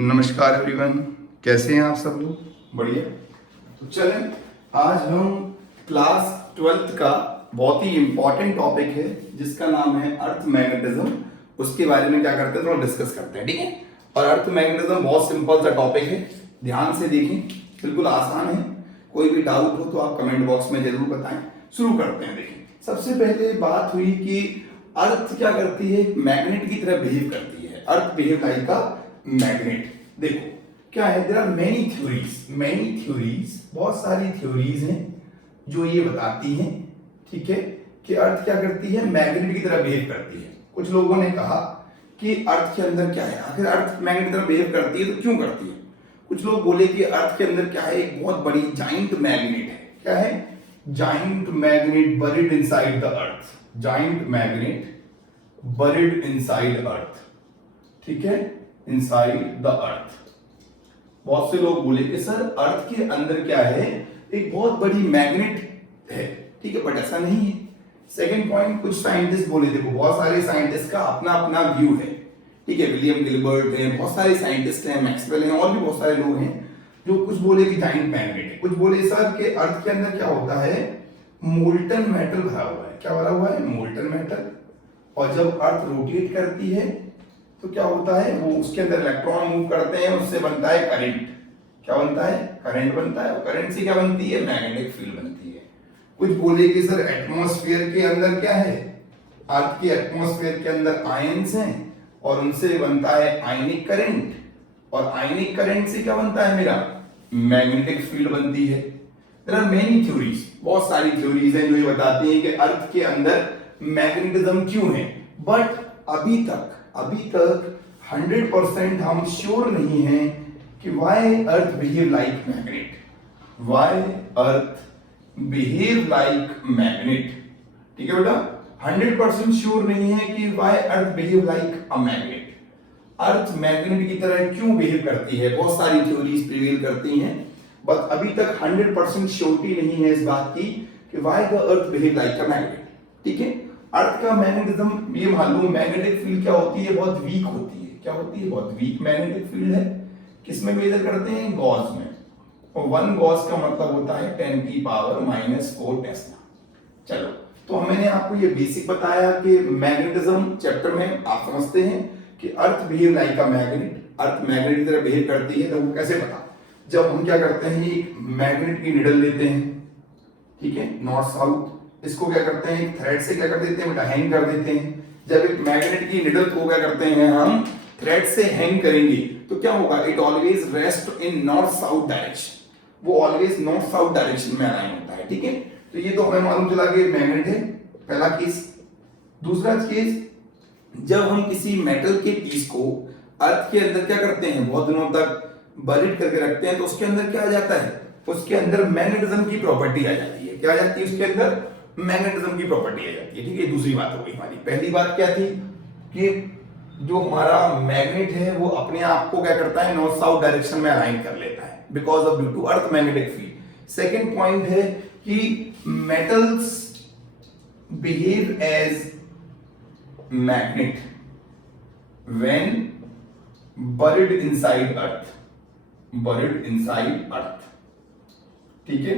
नमस्कार एवरीवन, कैसे हैं आप सब लोग? बढ़िया। तो चलें, आज हम क्लास 12th का बहुत ही इंपॉर्टेंट टॉपिक है जिसका नाम है अर्थ मैग्नेटिज्म। उसके बारे में क्या करते हैं, थोड़ा डिस्कस करते हैं, ठीक है। और अर्थ मैग्नेटिज्म बहुत सिंपल सा टॉपिक है, ध्यान से देखें, बिल्कुल आसान है। कोई भी डाउट हो तो आप कमेंट बॉक्स में जरूर बताएं। शुरू करते हैं। देखिए, सबसे पहले बात हुई कि अर्थ क्या करती है, मैग्नेट की तरह बिहेव करती है। अर्थ बिहेव लाइक अ मैग्नेट। देखो क्या है, देयर आर मेनी थ्योरीज, बहुत सारी थ्योरीज हैं जो ये बताती हैं, ठीक है, कि अर्थ क्या करती है, मैग्नेट की तरह बिहेव करती है। कुछ लोगों ने कहा कि अर्थ के अंदर क्या है, आखिर अर्थ मैग्नेट की तरह बिहेव करती है तो क्यों करती है। कुछ लोग बोले कि अर्थ के अंदर क्या है, एक बहुत बड़ी जाइंट मैग्नेट है। क्या है? Giant magnet buried inside the earth. Giant magnet buried inside earth, ठीक है, इनसाइड द अर्थ। बहुत से लोग बोले कि सर अर्थ के अंदर क्या है, एक बहुत बड़ी मैग्नेट है, ठीक है, बट ऐसा नहीं है। सेकंड पॉइंट, कुछ साइंटिस्ट बोले, देखो बहुत सारे साइंटिस्ट का अपना अपना व्यू है, ठीक है। विलियम गिलबर्ट हैं, बहुत सारे साइंटिस्ट हैं, मैक्सवेल हैं, और भी बहुत सारे लोग हैं जो कुछ बोले कि जाइंट मैग्नेट है। कुछ बोले सर के अर्थ के अंदर क्या होता है, मोल्टन मेटल भरा हुआ है। क्या भरा हुआ है? Molten metal. और जब अर्थ रोटेट करती है तो क्या होता है, वो उसके अंदर इलेक्ट्रॉन मूव करते हैं, उससे बनता है करंट। क्या बनता है? करंट बनता है। और करंट से क्या बनती है? मैग्नेटिक फील्ड बनती है। कुछ बोले कि सर एटमॉस्फेयर के अंदर क्या है, अर्थ के एटमॉस्फेयर के अंदर आयंस हैं और उनसे बनता है आयनिक करंट, और आयनिक करंट से क्या बनता है मेरा, मैग्नेटिक फील्ड बनती है। देयर आर मेनी थ्योरीज, बहुत सारी थ्योरीज हैं जो ये बताती हैं कि अर्थ के अंदर मैग्नेटिज्म क्यों है। बट अभी तक 100% हम श्योर नहीं हैं कि why earth behave like magnet. Why earth behave like magnet, ठीक है बेटा। 100% श्योर नहीं है कि why earth behave like a magnet. Earth magnet की तरह क्यों बिहेव करती है, बहुत सारी थ्योरीज प्रिवेल करती हैं, बट अभी तक 100% श्योरिटी नहीं है इस बात की कि why the earth behave like a magnet, ठीक है। अर्थ का मैग्नेटिज्म ये मालूम, मैग्नेटिक फील्ड क्या होती है, बहुत वीक होती है। क्या होती है? बहुत वीक मैग्नेटिक फील्ड है। किसमें मेजर करते हैं? गॉस में। और 1 गॉस का मतलब होता है 10⁻⁻⁴ टेस्ला। चलो, तो मैंने आपको ये बेसिक बताया कि मैग्नेटिज्म चैप्टर में आप समझते हैं कि earth behave like a magnet. Earth magnet की तरह बिहेव करती है। तो वो कैसे पता? जब हम क्या करते हैं, एक मैग्नेट की निडल लेते हैं, ठीक है, नॉर्थ साउथ, इसको क्या करते हैं, थ्रेड से क्या कर देते हैं बेटा, हैंग कर देते हैं। जब एक मैग्नेट की निडल को क्या करते हैं हम, थ्रेड से हैंग करेंगे तो क्या होगा, it always rest in north south direction. वो ऑलवेज नॉर्थ साउथ डायरेक्शन में अलाइन होता है, ठीक है। तो ये तो हमें मालूम चला कि मैग्नेट है, पहला केस। दूसरा केस, जब हम किसी मेटल के पीस को अर्थ के अंदर क्या करते हैं, बहुत दिनों तक बरीड करके रखते हैं, तो उसके अंदर क्या आ जाता है, उसके अंदर मैग्नेटिज्म की प्रॉपर्टी आ जाती है। क्या आ जाती है? उसके अंदर मैग्नेटिज्म की प्रॉपर्टी आ जाती है, ठीक है। दूसरी बात हो गई हमारी। पहली बात क्या थी कि जो हमारा मैग्नेट है वो अपने आप को क्या करता है, नॉर्थ साउथ डायरेक्शन में अलाइन कर लेता है because of due to earth magnetic field. Second point है कि metals behave as magnet when buried inside earth, buried inside earth, ठीक है।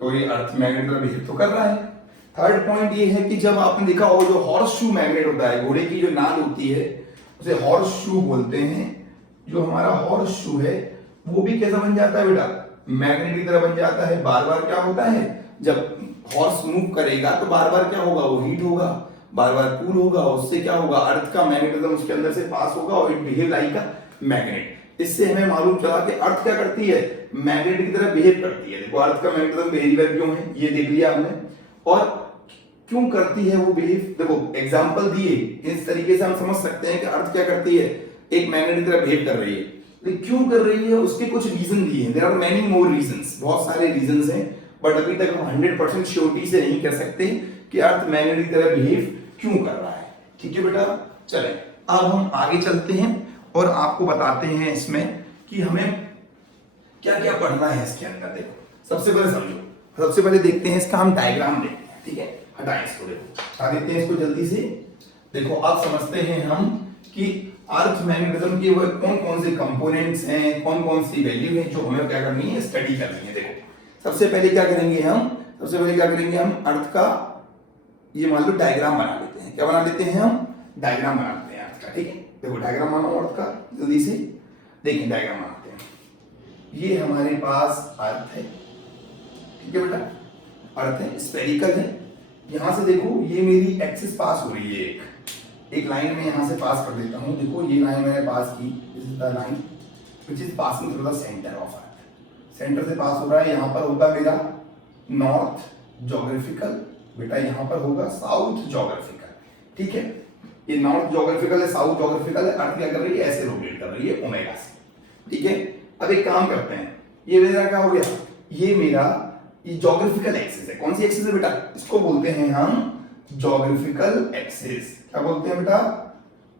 तो ये अर्थ मैग्नेट का बिहेव तो कर रहा है। थर्ड पॉइंट ये है कि जब आपने देखा हो, जो हॉर्स शू मैग्नेट होता है, घोड़े की जो नाल होती है उसे हॉर्स शू बोलते हैं। जो हमारा हॉर्स शू है वो भी कैसा बन जाता है बेटा, मैग्नेट की तरह बन जाता है। बार बार क्या होता है, जब हॉर्स मूव करेगा तो बार बार क्या होगा, वो हीट होगा, बार बार कूल होगा, उससे क्या होगा, अर्थ का मैग्नेटिज्म उसके अंदर से पास होगा और it behave like a magnet. इससे हमें मालूम चला कि अर्थ क्या करती है, मैग्नेट की तरह बिहेव करती है। देखो अर्थ का मैग्नेटिज्म बिहेवियर क्यों है ये देख लिया आपने, और क्यों करती है वो बिहेव। देखो एग्जांपल दिए, इस तरीके से हम समझ सकते हैं कि अर्थ क्या करती है, एक मैग्नेट की तरह बिहेव कर रही है। लेकिन क्यों कर रही है, उसके कुछ रीजन दिए हैं। There are many more reasons, बहुत सारे रीजंस हैं, बट अभी तक हम 100% श्योरिटी से नहीं कह सकते कि अर्थ मैग्नेट की तरह बिहेव क्यों कर रहा है, ठीक है बेटा। चलें अब हम आगे चलते हैं और आपको बताते हैं इसमें कि हमें क्या क्या पढ़ना है इसके अंदर। देखो सबसे पहले समझो, सबसे पहले देखते हैं इसका हम डायग्राम देखते हैं, ठीक है। हटाएं इसको, देखो हटा देते हैं इसको जल्दी से। देखो अब समझते हैं हम कि अर्थ मैग्नेटिज्म की वो कौन कौन से कंपोनेंट्स हैं, कौन कौन सी वैल्यू है जो हमें क्या करनी है, स्टडी करनी है। देखो सबसे पहले क्या करेंगे हम, सबसे पहले क्या करेंगे हम अर्थ का ये मान लो डायग्राम बना लेते हैं। क्या बना लेते हैं हम, डायग्राम बना लेते हैं अर्थ का। ठीक है, देखो डायग्राम बनाओ अर्थ का जल्दी से। देखिए डायग्राम बनाते हैं। ये हमारे पास अर्थ है, ठीक है बेटा, अर्थ है, स्फेरिकल है। यहां से देखो ये मेरी एक्सिस पास हो रही है, एक लाइन में यहां से पास कर देता हूं। देखो ये लाइन मैंने पास की, this is the line which is passing through the centre of earth. Centre से पास हो रहा है, यहां पर होगा मेरा नॉर्थ ज्योग्राफिकल, बेटा यहां पर होगा साउथ ज्योग्राफिकल। ठीक है, ये नॉर्थ ज्योग्राफिकल है, साउथ ज्योग्राफिकल है। अर्थ क्या कर रही है, ऐसे रोटेट कर रही है ओमेगा से। ठीक है, अब एक काम करते हैं, ये मेरा क्या हो गया, ये मेरा ये ज्योग्राफिकल एक्सिस है। कौन सी एक्सिस है बेटा, इसको बोलते हैं हम ज्योग्राफिकल एक्सिस। क्या बोलते हैं बेटा,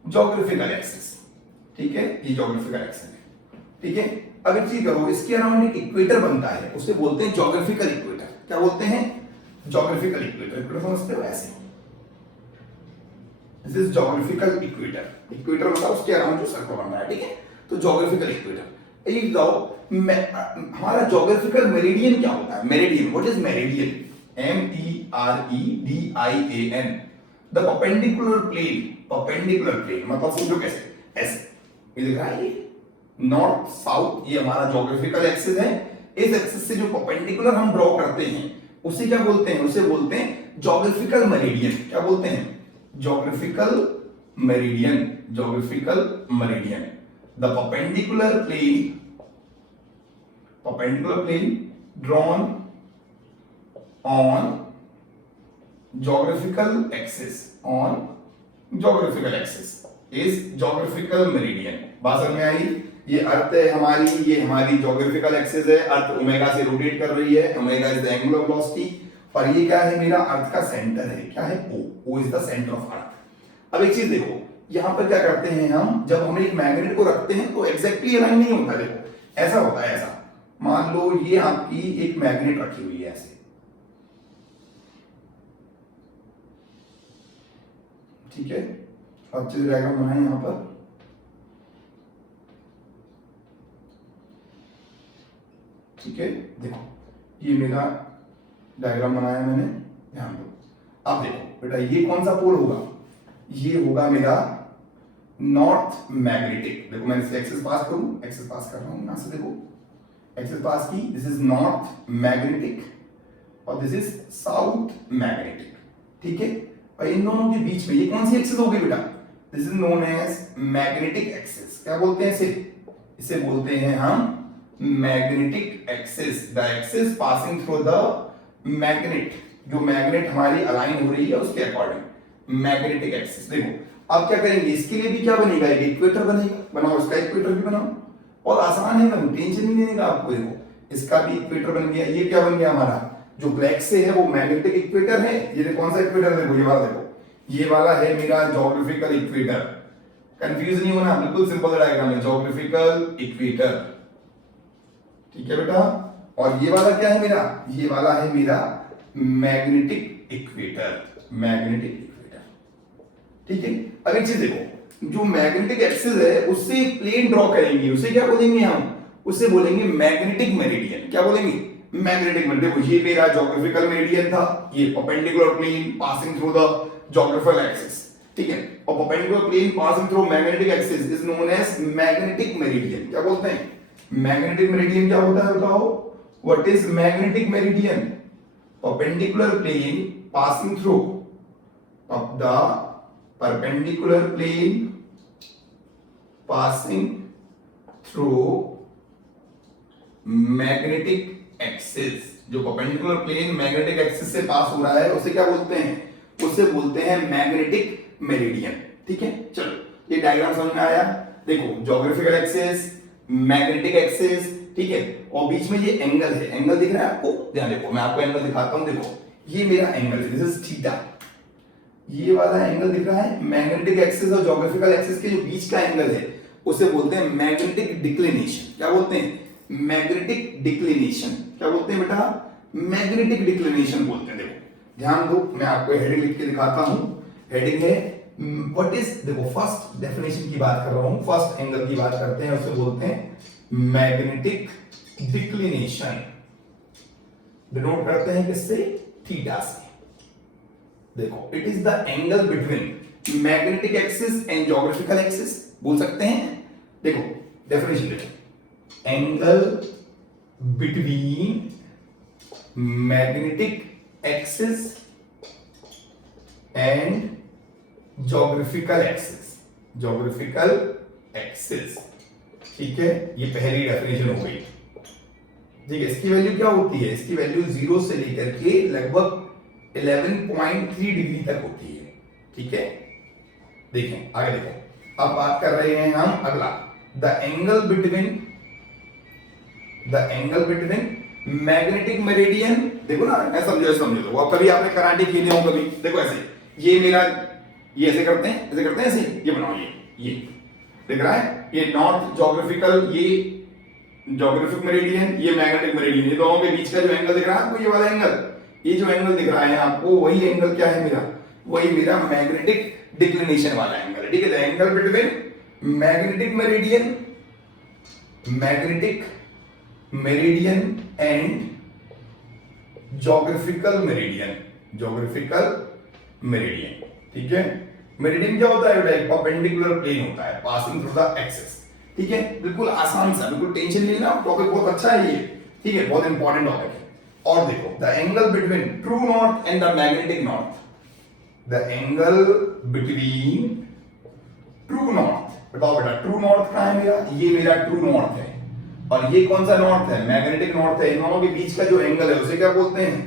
ज्योग्राफिकल एक्सिस। ठीक है, ये ज्योग्राफिकल एक्सिस है। ठीक है, अब एक चीज करो, इसके अराउंड एक इक्वेटर बनता है, उसे बोलते हैं ज्योग्राफिकल इक्वेटर। क्या बोलते हैं, ज्योग्राफिकल इक्वेटर। इक्वेटर समझते हो, ऐसे this is geographical equator. Equator मतलब उसके अराउंड जो सर्कल बन रहा है। ठीक है, तो ज्योग्राफिकल इक्वेटर। ये बताओ हमारा ज्योग्राफिकल मेरिडियन क्या होता है, meridian, what is meridian, MEREDIAN, the perpendicular plane. Perpendicular plane मतलब समझो कैसे, ऐसे ये लिखा है, ये नॉर्थ साउथ, ये हमारा ज्योग्राफिकल एक्सिस है। इस एक्सिस से जो परपेंडिकुलर हम ड्रॉ करते हैं उसे क्या बोलते हैं, उसे बोलते हैं ज्योग्राफिकल मेरिडियन। क्या बोलते हैं, geographical meridian, geographical meridian. The perpendicular plane, perpendicular plane drawn on geographical axis, on geographical axis is geographical meridian। बात समझ में आई, ये अर्थ है हमारी, ये हमारी geographical axis है। अर्थ ओमेगा से रोटेट कर रही है, omega is the angular velocity, और ये क्या है, मेरा अर्थ का सेंटर है। क्या है, O is the centre of earth. अब एक चीज देखो, यहां पर क्या करते हैं हम, जब हम एक मैग्नेट को रखते हैं तो एग्जैक्टली अलाइन नहीं होता। देखो ऐसा होता है, ऐसा मान लो ये आपकी एक मैग्नेट रखी हुई है ऐसे, ठीक है, अच्छे से डायग्राम बनाए यहां पर। ठीक है, देखो ये मेरा डायग्राम बनाया मैंने, ध्यान दो। अब देखो बेटा ये कौन सा पोल होगा, ये होगा मेरा नॉर्थ मैग्नेटिक। देखो मैं इससे एक्सिस पास करूं, एक्सिस पास कर रहा हूं यहां से, देखो एक्सिस पास की, दिस इज नॉर्थ मैग्नेटिक और दिस इज साउथ मैग्नेटिक। ठीक है, और इन दोनों के बीच में ये कौन सी एक्सिस होगी बेटा, this is known as magnetic axis. क्या बोलते हैं इसे, इसे बोलते हैं हम magnetic axis, the axis passing through the magnet, जो मैग्नेट हमारी अलाइन हो रही है उसके अकॉर्डिंग, मैग्नेटिक एक्सिस। देखो अब क्या करेंगे, इसके लिए भी क्या बनेगा, एक इक्वेटर बनेगा, बनाओ इसका इक्वेटर भी बनाओ, और आसान है ना, टेंशन नहीं लेने का आपको। देखो इसका भी इक्वेटर बन गया, ये क्या बन गया हमारा, जो ब्लैक से है वो मैग्नेटिक इक्वेटर है। ये कौन सा इक्वेटर है, देखो ये वाला, देखो ये वाला है मेरा ज्योग्राफिकल इक्वेटर। कंफ्यूज नहीं होना, बिल्कुल सिंपल डायग्राम है, ज्योग्राफिकल इक्वेटर। ठीक है बेटा, और ये वाला क्या है मेरा, ये वाला है मेरा मैग्नेटिक इक्वेटर, मैग्नेटिक इक्वेटर। ठीक है, अब एक चीज देखो, जो मैग्नेटिक एक्सिस है उससे एक प्लेन ड्रॉ करेंगे, उसे क्या बोलेंगे हम, उसे बोलेंगे मैग्नेटिक मेरिडियन। क्या बोलेंगे, मैग्नेटिक मेरिडियन। देखो ये मेरा ज्योग्राफिकल मेरिडियन था, ये perpendicular plane passing through the geographical axis. ठीक है, और perpendicular plane passing through magnetic axis is known as magnetic meridian. क्या बोलते हैं, मैग्नेटिक मेरिडियन क्या होता है बताओ, what is magnetic meridian, perpendicular plane passing through of the perpendicular plane passing through magnetic axis। जो परपेंडिकुलर प्लेन मैग्नेटिक एक्सिस से pass हो रहा है उसे क्या बोलते हैं, उसे बोलते हैं मैग्नेटिक मेरिडियन। ठीक है, चलो ये डायग्राम समझ में आया। देखो ज्योग्राफिकल एक्सिस, मैग्नेटिक एक्सिस, ठीक है, और बीच में ये एंगल है, एंगल दिख रहा है आपको, ध्यान देखो मैं आपको एंगल दिखाता हूं। देखो ये मेरा एंगल है, दिस इज थीटा, ये वाला एंगल दिख रहा है। मैग्नेटिक एक्सिस और ज्योग्राफिकल एक्सिस के जो बीच का एंगल है उसे बोलते हैं मैग्नेटिक डिक्लिनेशन। क्या बोलते हैं, मैग्नेटिक डिक्लिनेशन। क्या बोलते हैं बेटा, मैग्नेटिक डिक्लिनेशन बोलते हैं। देखो ध्यान दो, मैं आपको हेडिंग लिख के दिखाता हूं। हेडिंग है व्हाट इज, देखो फर्स्ट डेफिनेशन की बात कर रहा हूं, फर्स्ट एंगल की बात करते हैं, उसे बोलते हैं मैग्नेटिक डिक्लिनेशन। डिनोट करते हैं किससे? थीटा से। देखो it is the angle between magnetic axis and geographical axis, बोल सकते हैं। देखो डेफिनेशन देखो, angle between magnetic axis and geographical axis, geographical axis, ठीक है, ये पहली डेफिनेशन हो गई। ठीक है, इसकी वैल्यू क्या होती है? इसकी वैल्यू 0 से लेकर के लगभग 11.3 डिग्री तक होती है। ठीक है, देखें आगे देखें, अब बात कर रहे हैं हम अगला, the angle between magnetic meridian. देखो ना, ऐसा समझो देखो, अब कभी आपने कराटे खेले हो कभी, देखो ऐसे, ये मेरा, ये ऐसे करते हैं ऐसे, ये बनाओ, ये दिख रहा है, ये नॉर्थ ज्योग्राफिकल, ये ज्योग्राफिक मेरिडियन, ये मैग्नेटिक मेरिडियन, ये दोनों के बीच का जो एंगल दिख रहा है आपको, ये वाला एंगल, ये जो एंगल दिख रहा है आपको, वही एंगल क्या है मेरा? वही मेरा मैग्नेटिक डिक्लिनेशन वाला एंगल है। ठीक है, angle between magnetic meridian and geographical meridian. ठीक है, मेरिडियन क्या होता है बेटा? एक परपेंडिकुलर प्लेन होता है पासिंग थ्रू द एक्सिस। ठीक है, बिल्कुल आसान सा, बिल्कुल टेंशन नहीं लेना, टॉपिक बहुत अच्छा है ये। ठीक है, बहुत इंपॉर्टेंट टॉपिक है। और देखो, the angle between true north and the magnetic north, the angle between true north, बताओ बेटा ट्रू नॉर्थ कहां है मेरा? ये मेरा ट्रू नॉर्थ है, और ये कौन सा नॉर्थ है? मैग्नेटिक नॉर्थ है। इन दोनों के बीच का जो एंगल है उसे क्या बोलते हैं?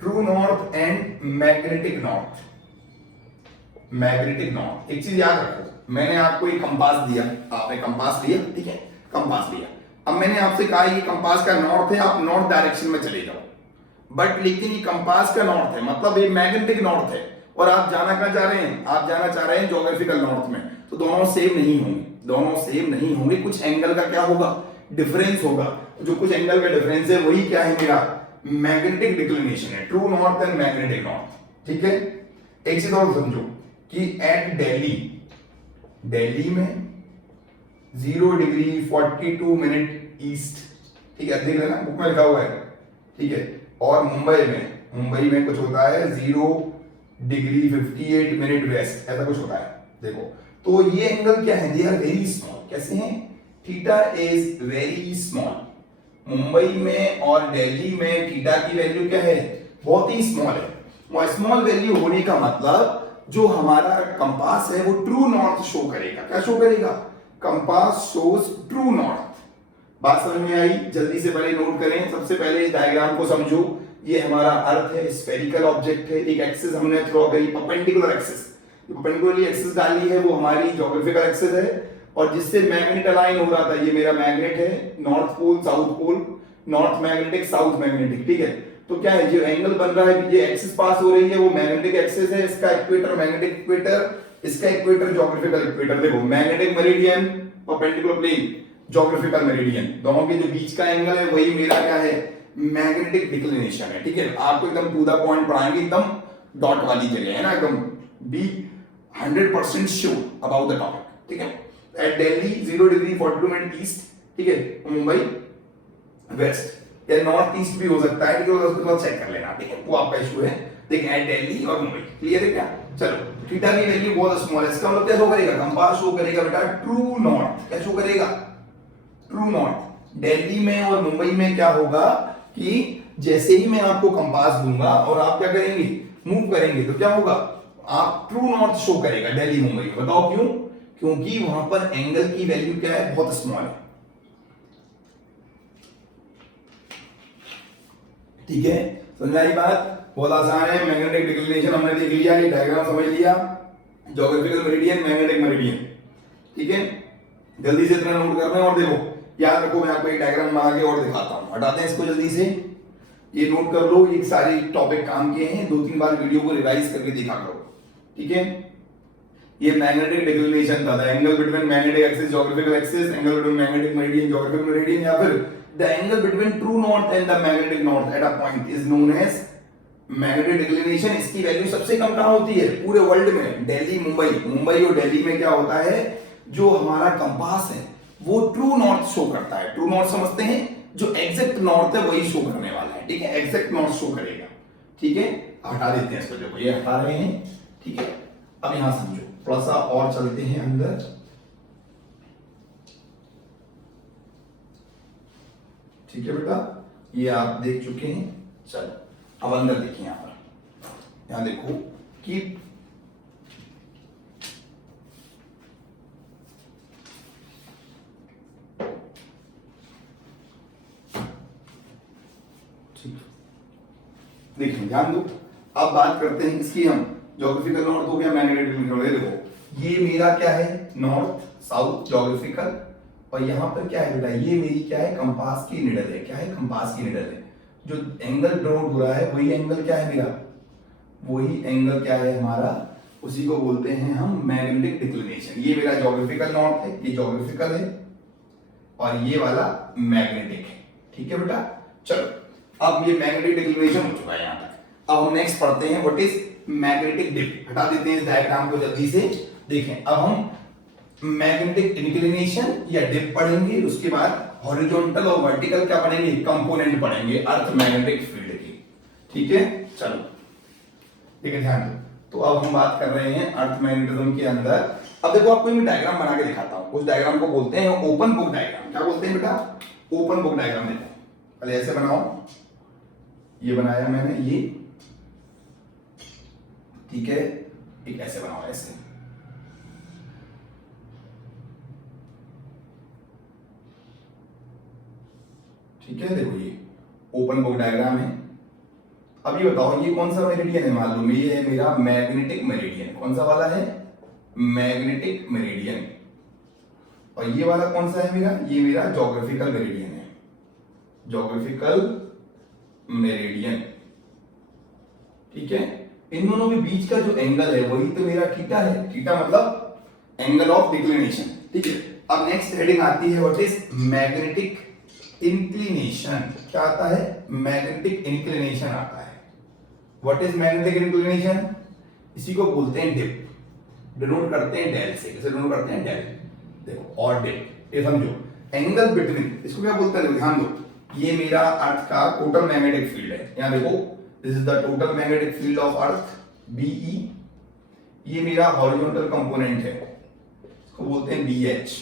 True north and magnetic north. Magnetic north, एक चीज याद रखो, मैंने आपको एक कंपास दिया, आपने कंपास लिया, ठीक है, कंपास लिया, अब मैंने आपसे कहा ये कंपास का नॉर्थ है, आप नॉर्थ डायरेक्शन में चले जाओ, बट लेकिन ये कंपास का नॉर्थ है, मतलब ये मैग्नेटिक नॉर्थ है, और आप जाना कहां चाह रहे हैं? आप जाना चाह रहे हैं ज्योग्राफिकल नॉर्थ में, तो दोनों सेम नहीं होंगे, कुछ एंगल का क्या होगा? डिफरेंस होगा। जो कुछ एंगल का डिफरेंस है वही क्या है मेरा? मैग्नेटिक डिक्लिनेशन है, true north and magnetic north. ठीक है, एक चीज और समझो कि एट दिल्ली में 0 डिग्री 42 मिनट ईस्ट, ठीक है, देख लेना बुक में लिखा हुआ है, ठीक है, और मुंबई में कुछ होता है 0 डिग्री 58 मिनट वेस्ट, ऐसा कुछ होता है। देखो, तो ये एंगल क्या है? They are very small. कैसे हैं? Theta is very small. Mumbai में और दिल्ली में थीटा की वैल्यू क्या है? बहुत ही स्मॉल है। और स्मॉल वैल्यू होने का मतलब जो हमारा कंपास है वो ट्रू नॉर्थ शो करेगा। क्या शो करेगा? Compass shows true north. बात समझ में आई? जल्दी से पहले नोट करें, सबसे पहले इस डायग्राम को समझो। ये हमारा अर्थ है, स्फेरिकल ऑब्जेक्ट है, एक एक्सिस हमने ड्रॉ करी, परपेंडिकुलर एक्सिस। परपेंडिकुलरली एक्सिस डाली है वो हमारी ज्योग्राफिकल एक्सिस है, और जिससे मैग्नेट अलाइन हो रहा था, ये मेरा मैग्नेट है, north pole south pole, north magnetic south magnetic. ठीक है, तो क्या है जो एंगल बन रहा है, ये एक्सिस पास हो रही है, वो मैग्नेटिक एक्सिस है, इसका इक्वेटर मैग्नेटिक इक्वेटर, इसका इक्वेटर ज्योग्राफिकल इक्वेटर। देखो, magnetic meridian perpendicular plane, geographical meridian, दोनों के जो बीच का एंगल है वही मेरा क्या है? मैग्नेटिक डिक्लिनेशन है। ठीक है, आपको एकदम टू द पॉइंट पढ़ाएंगे, एकदम डॉट वाली जगह है ना, एकदम be 100% sure about the topic. ठीक है, at Delhi 0 degree 42 minute east, ठीक है, मुंबई वेस्ट या नॉर्थ ईस्ट भी हो सकता है, ठीक है, उसके बाद चेक कर लेना। ठीक है, वो आपका इशू है। देखिए, एट दिल्ली और मुंबई, क्लियर है क्या? चलो, थीटा की वैल्यू बहुत स्मॉल है, इसका मतलब क्या शो करेगा? कंपास शो करेगा बेटा ट्रू नॉर्थ। क्या शो करेगा? True north. दिल्ली में और मुंबई में क्या होगा कि जैसे ही मैं आपको कंपास दूंगा और आप क्या करेंगे? मूव करेंगे, तो क्या होगा? आप ट्रू नॉर्थ शो करेगा दिल्ली मुंबई। बताओ क्यों? क्योंकि वहां पर एंगल की वैल्यू क्या है? बहुत स्मॉल है। ठीक है, समझ आई बात? बहुत आसान है। मैग्नेटिक डिक्लिनेशन हमने देख लिया, ये डायग्राम समझ लिया, ज्योग्राफिकल मेरिडियन, मैग्नेटिक मेरिडियन। ठीक है, जल्दी से इतना नोट करना है। और देखो, याद रखो, मैं आपको एक डायग्राम बना के और दिखाता हूं। हटाते हैं इसको जल्दी से, ये नोट कर लो, ये सारे टॉपिक काम किए हैं, 2-3 बार वीडियो को रिवाइज करके देखा करो। ठीक है, ये मैग्नेटिक डिक्लिनेशन था, the angle between magnetic axis geographical axis, angle between magnetic meridian geographical meridian, या फिर the angle between true north and the magnetic north at a point is known as magnetic declination, इसकी value सबसे कम कहां होती है पूरे world में? दिल्ली, मुंबई और दिल्ली में क्या होता है, जो हमारा कंपास है वो ट्रू नॉर्थ शो करता है। ट्रू नॉर्थ समझते हैं, जो एग्जैक्ट नॉर्थ है वही शो करने वाला है, ठीक है, एग्जैक्ट नॉर्थ शो करेगा, ठीक है। हटा देते हैं इसको, देखो ये हटा रहे हैं, ठीक है। अब यहां समझो, थोड़ा सा और चलते हैं अंदर, ठीक है बेटा, ये आप देख चुके हैं। चलो अब अंदर देखिए, यहां देखो कि देखिए, ध्यान दो। अब बात करते हैं इसकी, हम ज्योग्राफिकल नॉर्थ हो गया, मैग्नेटिक डिक्लिनेशन। देखो ये मेरा क्या है, नॉर्थ साउथ ज्योग्राफिकल, और यहां पर क्या है बेटा, ये मेरी क्या है, कंपास की निडल है। क्या है, कंपास की निडल है। जो एंगल ड्रॉ हो रहा है वही एंगल क्या है मेरा, वही एंगल क्या है हमारा, उसी को बोलते हैं हम मैग्नेटिक डिक्लिनेशन। ये मेरा ज्योग्राफिकल नॉर्थ है, ये ज्योग्राफिकल है, और ये वाला मैग्नेटिक है, ठीक है बेटा। चलो अब ये मैग्नेटिक डिक्लिनेशन हो चुका है यहां तक। अब हम नेक्स्ट पढ़ते हैं व्हाट इज मैग्नेटिक डिप। हटा देते हैं इस डायग्राम को जल्दी से। देखें, अब हम मैग्नेटिक इंक्लिनेशन या डिप पढ़ेंगे, उसके बाद हॉरिजॉन्टल और वर्टिकल क्या पढ़ेंगे, कंपोनेंट पढ़ेंगे अर्थ मैग्नेटिक फील्ड की, ठीक है। चलो देखिए, ध्यान दो। तो अब हम बात कर रहे हैं अर्थ मैग्नेटिज्म के अंदर। अब देखो, आपको मैं डायग्राम बना के दिखाता हूं। उस डायग्राम को बोलते हैं ओपन बुक डायग्राम। क्या बोलते हैं बेटा, ओपन बुक डायग्राम। देखो पहले ऐसे बनाओ, ये बनाया मैंने, ये ठीक है, एक ऐसे बनाओ, ऐसे, ठीक है। देखो ये ओपन बुक डायग्राम है। अब ये बताओ, ये कौन सा मेरिडियन है, मालूम, ये है मेरा मैग्नेटिक मेरिडियन। कौन सा वाला है, मैग्नेटिक मेरिडियन। और ये वाला कौन सा है मेरा, ये मेरा ज्योग्राफिकल मेरिडियन है, ज्योग्राफिकल मेरिडियन, ठीक है। इन दोनों के बीच का जो एंगल है वही तो मेरा थीटा है। थीटा मतलब एंगल ऑफ डिक्लिनेशन, ठीक है। अब नेक्स्ट हेडिंग आती है व्हाट इज मैग्नेटिक इंक्लिनेशन। क्या आता है, मैग्नेटिक इंक्लिनेशन आता है। व्हाट इज मैग्नेटिक इंक्लिनेशन, इसी को बोलते हैं डिप। डिनोट करते हैं डेल से। कैसे डिनोट करते हैं, डेल, देखो, और डिप, ये समझो, एंगल बिटवीन, इसको क्या बोलते हैं, ध्यान दो। ये मेरा अर्थ का टोटल मैग्नेटिक फील्ड है। यहां देखो, this is the total magnetic field of earth, BE. ये मेरा हॉरिजॉन्टल कंपोनेंट है, इसको बोलते हैं बीएच।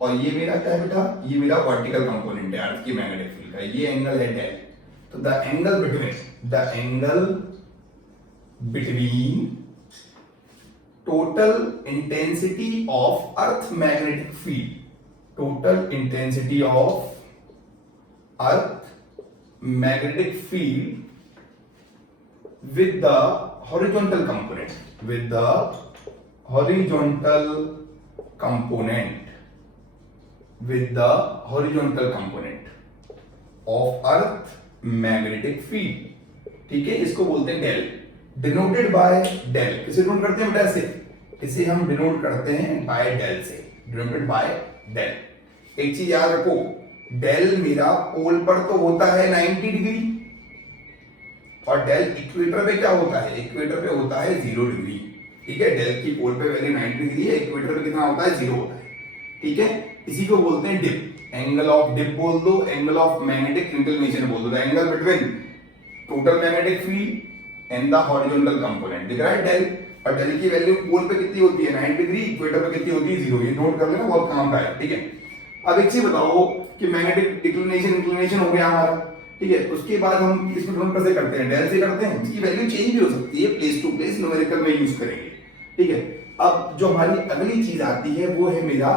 और ये मेरा क्या है बेटा, ये मेरा वर्टिकल कंपोनेंट है अर्थ की मैग्नेटिक फील्ड का। ये एंगल है डेल। तो the angle between total intensity of earth magnetic field, total intensity of earth magnetic field with the horizontal component, with the horizontal component, with the horizontal component of earth magnetic field, ठीक है। इसको बोलते हैं del, denoted by del. किसे denote करते हैं बेटा, ऐसे, इसे हम डिनोट करते हैं बाय डेल से, डिनोटेड बाय डेल। एक चीज याद रखो, डेल मेरा पोल पर तो होता है 90 डिग्री, और डेल इक्वेटर पे क्या होता है, इक्वेटर पे होता है 0 डिग्री, ठीक है। डेल की पोल पे वैल्यू 90 डिग्री है, इक्वेटर पे कितना होता है, 0 होता है, ठीक है। इसी को बोलते हैं डिप। एंगल ऑफ डिप बोल दो, एंगल ऑफ मैग्नेटिक इंक्लिनेशन बोल दो। The angle between total magnetic field and the horizontal component. दिख रहा है डेल, और डेल की वैल्यू पोल पे कितनी होती है, 90 डिग्री, इक्वेटर पे कितनी होती है, 0। ये नोट कर लेना, बहुत काम का है, ठीक है। अब एक चीज बताओ कि मैग्नेटिक डिक्लिनेशन इंक्लिनेशन हो गया हमारा, ठीक है। उसके बाद हम इसको डिनोट कैसे करते हैं, डेल से करते हैं। इसकी वैल्यू चेंज भी हो सकती है, प्लेस टू प्लेस न्यूमेरिकल में यूज करेंगे, ठीक है। अब जो हमारी अगली चीज आती है वो है मेरा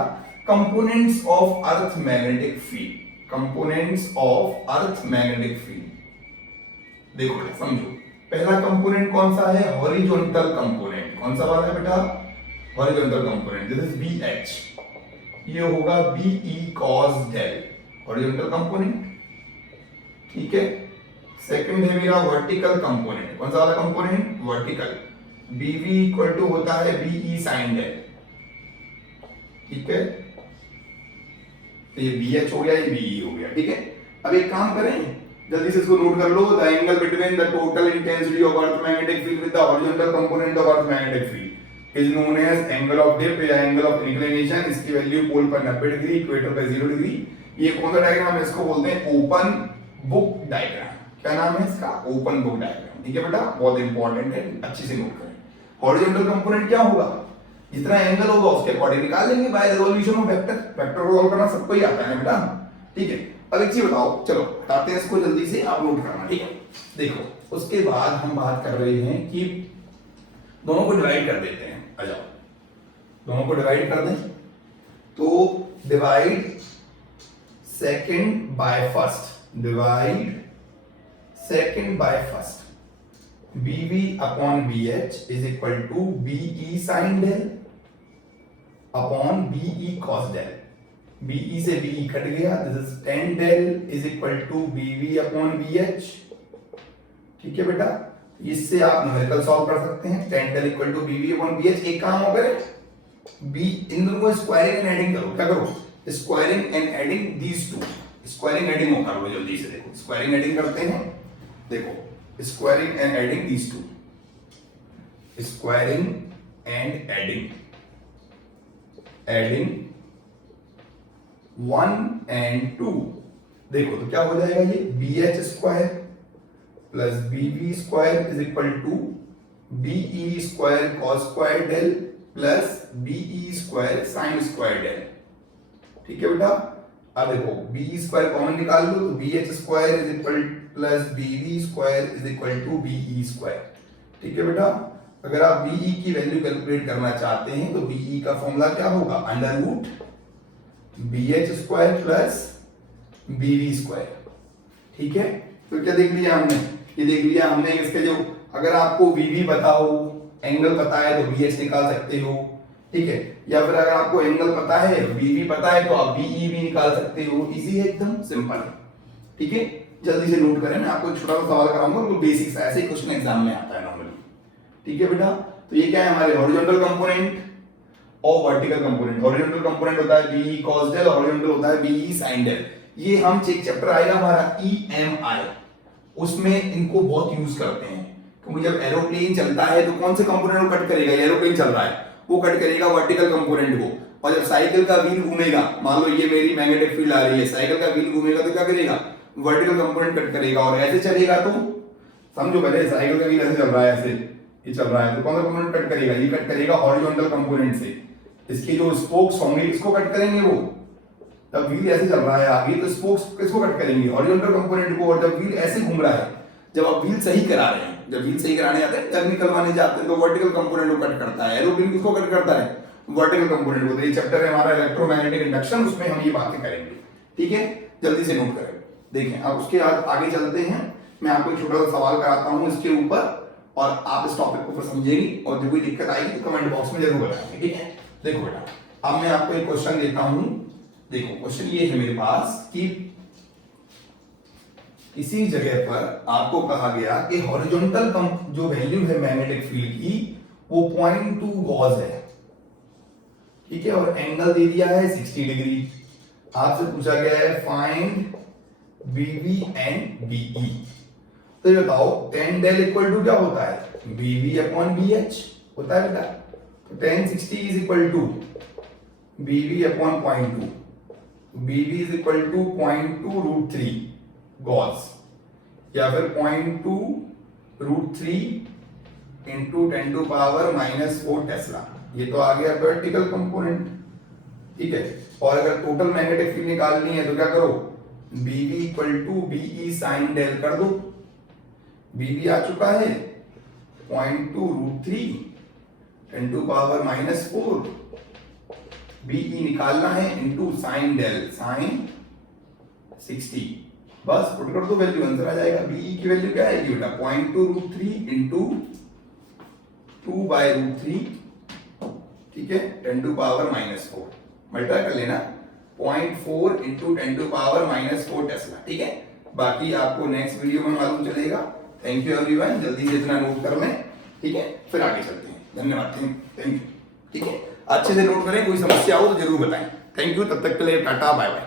components of earth magnetic field, components of earth magnetic field. देखो समझो, पहला कंपोनेंट कौन सा है, हॉरिजॉन्टल कंपोनेंट। कौन सा वाला है बेटा, horizontal component, this is BH. ये होगा BE cos del, horizontal component, ठीक है। सेकंड है मेरा वर्टिकल कंपोनेंट। कौन सा वाला कंपोनेंट, वर्टिकल, बीवी इक्वल टू होता है बीई साइन डेल, ठीक है। तो ये बीएच हो गया, ये बीई हो गया, ठीक है। अब एक काम करें, जल्दी से इसको नोट कर लो, the angle between the total intensity of earth magnetic field with the horizontal component of earth magnetic field is known as angle of dip या एंगल ऑफ इंक्लिनेशन। इसकी वैल्यू पोल पर 90 डिग्री, इक्वेटर पर 0 degree. ये कौन सा diagram है? इसको बोलते हैं ओपन बुक डायग्राम। क्या नाम है इसका? Open book diagram. ठीक है बेटा, बहुत इंपॉर्टेंट है, अच्छे से नोट करें। हॉरिजॉन्टल कंपोनेंट क्या होगा? जितना एंगल होगा उसके अकॉर्डिंग निकाल लेंगे by revolution of vector. Vector को सॉल्व करना सबको ही आता है बेटा। ठीक है, अब एक चीज बताओ, चलो हटाते हैं इसको, जल्दी से आप नोट करना। ठीक है, देखो उसके बाद हम बात कर रहे हैं कि दोनों को डिवाइड कर देते हैं। आ जाओ, दोनों को डिवाइड कर दें। तो divide second by first, divide second by first. BV upon BH is equal to BE sin del upon BE cos del। BE से BE कट गया, this is tan del is equal to BV upon BH। ठीक है बेटा, इससे आप numerical solve कर सकते हैं। tan del equal to BV upon BH। एक काम हो करे, B इन दोनों को स्क्वायरिंग एंड एडिंग करो। क्या करो? Squaring and adding these two. Squaring adding हो करो जल्दी से। देखो स्क्वायरिंग एडिंग करते हैं। देखो squaring and adding these two, squaring and adding 1 and 2। देखो तो क्या हो जाएगा? ये BH square plus BB square is equal to BE square cos square del plus BE square sin square del. ठीक है बेटा, अब देखो BE स्क्वायर कॉमन निकाल लो, तो BH square is equal plus BV square is equal to BE square. ठीक है बेटा, अगर आप BE की वैल्यू कैलकुलेट करना चाहते हैं तो BE का फॉर्मूला क्या होगा? Under root BH square plus BV square. ठीक है, तो क्या देख लिया हमने? ये देख लिया हमने इसके जो, अगर आपको BV पता हो, एंगल पता है तो BH निकाल सकते हो। ठीक है, या फिर अगर आपको एंगल पता है, BV पता है तो आप BE भी निकाल सकते हो। इजी है, एकदम सिंपल है। ठीक है, जल्दी से नोट करें। मैं आपको एक छोटा सा सवाल कराऊंगा, वो बेसिक्स ऐसे ही क्वेश्चन एग्जाम में आता है नॉर्मली। ठीक है बेटा, तो ये क्या है हमारे हॉरिजॉन्टल कंपोनेंट और वर्टिकल कंपोनेंट। हॉरिजॉन्टल कंपोनेंट होता है BE cos del, हॉरिजॉन्टल होता है BE sin del। ये हम एक चैप्टर आएगा हमारा EMI, उसमें इनको बहुत यूज करते हैं। क्योंकि जब एरोप्लेन चलता है तो कौन से कंपोनेंट को कट करेगा? एरोप्लेन चल रहा है, वो कट करेगा वर्टिकल कंपोनेंट को। और जब साइकिल का व्हील घूमेगा, मान लो ये मेरी मैग्नेटिक फील्ड आ रही है, साइकिल का व्हील घूमेगा तो क्या करेगा? वर्टिकल कंपोनेंट कट करेगा। और ऐसे चलेगा तो समझो, पहले साइकिल का व्हील ऐसे चल रहा है, ऐसे ये चल रहा है, तो कौन सा कंपोनेंट कट करेगा? ये कट करेगा हॉरिजॉन्टल कंपोनेंट से। इसकी जो स्पोक्स होंगे इसको कट करेंगे वो। जब व्हील ऐसे चल रहा है आगे तो स्पोक्स किसको कट करेंगे? हॉरिजॉन्टल कंपोनेंट को। और जब व्हील ऐसे घूम रहा है, जब आप व्हील सही करा रहे हैं, जब व्हील सही कराने जाते हैं, जब निकलवाने जाते हैं, तो वर्टिकल कंपोनेंट को कट करता है। एरोप्लेन किसको कट करता है? वर्टिकल कंपोनेंट को। तो ये चैप्टर है हमारा इलेक्ट्रोमैग्नेटिक इंडक्शन, उसमें हम ये बातें करेंगे। ठीक है, जल्दी से नोट करें। देखें, अब उसके आगे चलते हैं। मैं आपको एक छोटा सा सवाल कराता हूं इसके ऊपर, और आप इस टॉपिक को फिर समझेंगे, और जो कोई दिक्कत आएगी तो कमेंट बॉक्स में जरूर बताएंगे। ठीक है, देखो बेटा, अब मैं आपको एक क्वेश्चन देता हूं। देखो क्वेश्चन ये है मेरे पास कि किसी जगह पर आपको कहा गया कि हॉरिजॉन्टल जो वैल्यू है मैग्नेटिक फील्ड की वो 0.2 गॉस है। ठीक है, और एंगल दे दिया है 60 डिग्री। आपसे पूछा गया है फाइंड BV एंड BE। तो ये बताओ tan del इक्वल टू क्या होता है? BV अपॉन BH होता है बेटा। तो tan 60 is equal to BV upon 0.2। BV is equal to 0.2 root 3 gauss, या फिर 0.2 root 3 into 10 to power -4 tesla. ये तो आ गया वर्टिकल कंपोनेंट। ठीक है, और अगर टोटल मैग्नेटिक फील्ड निकालनी है तो क्या करो? BV equal to BE sin del कर दो। BB आ चुका है 0.2 रूट 3 10 टू पावर -4। BE निकालना है इंटू sin del, sin 60। बस पुट कर दो, वैल्यू आंसर आ जाएगा। BE की वैल्यू क्या आएगी बेटा? 0.2 रूट 3 इंटू 2 बाय रूट 3। ठीक है, 10 टू पावर -4 मल्टीप्लाई कर लेना, 0.4 इंटू 10 टू पावर -4 टेस्ला। ठीक है, बाकी आपको नेक्स्ट वीडियो में मालूम चलेगा। थैंक यू एवरीवन, जल्दी से इतना नोट कर लें। ठीक है, फिर आगे चलते हैं। धन्यवाद, थैंक यू। ठीक है, अच्छे से नोट करें, कोई समस्या हो तो जरूर बताएं। थैंक यू, तब तक के लिए टाटा बाय बाय।